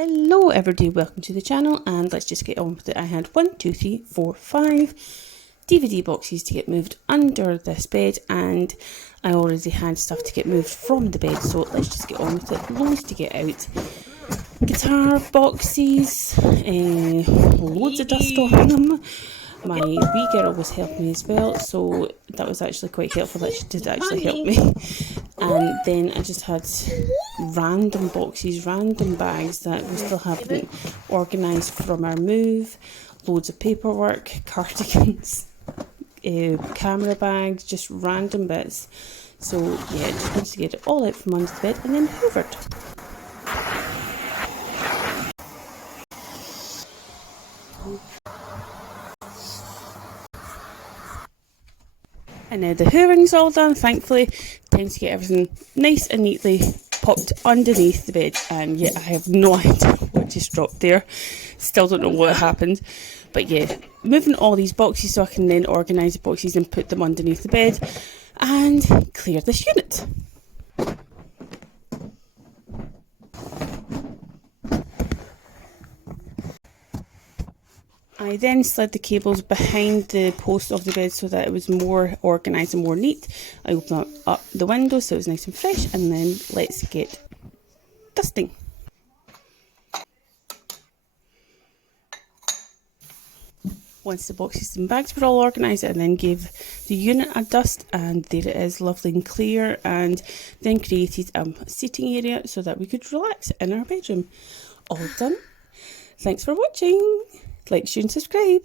Hello everybody, welcome to the channel, and let's just get on with it. I had 5 DVD boxes to get moved under this bed, and I already had stuff to get moved from the bed, so let's just get on with it. Loads to get out. Guitar boxes, loads of dust on them. My wee girl was helping me as well, so that was actually quite helpful that she did actually help me. And then I just had random boxes, random bags that we still haven't organised from our move, loads of paperwork, cardigans, camera bags, just random bits. So yeah, just wanted to get it all out from under the bed and then hoovered. And now the hoovering's all done, thankfully. Time to get everything nice and neatly popped underneath the bed. And yeah, I have no idea what just dropped there. Still don't know what happened. But yeah, moving all these boxes so I can then organise the boxes and put them underneath the bed and clear this unit. I then slid the cables behind the post of the bed so that it was more organised and more neat. I opened up the window so it was nice and fresh, and then let's get dusting. Once the boxes and bags were all organised, I then gave the unit a dust, and there it is, lovely and clear, and then created a seating area so that we could relax in our bedroom. All done. Thanks for watching. Like, share and subscribe.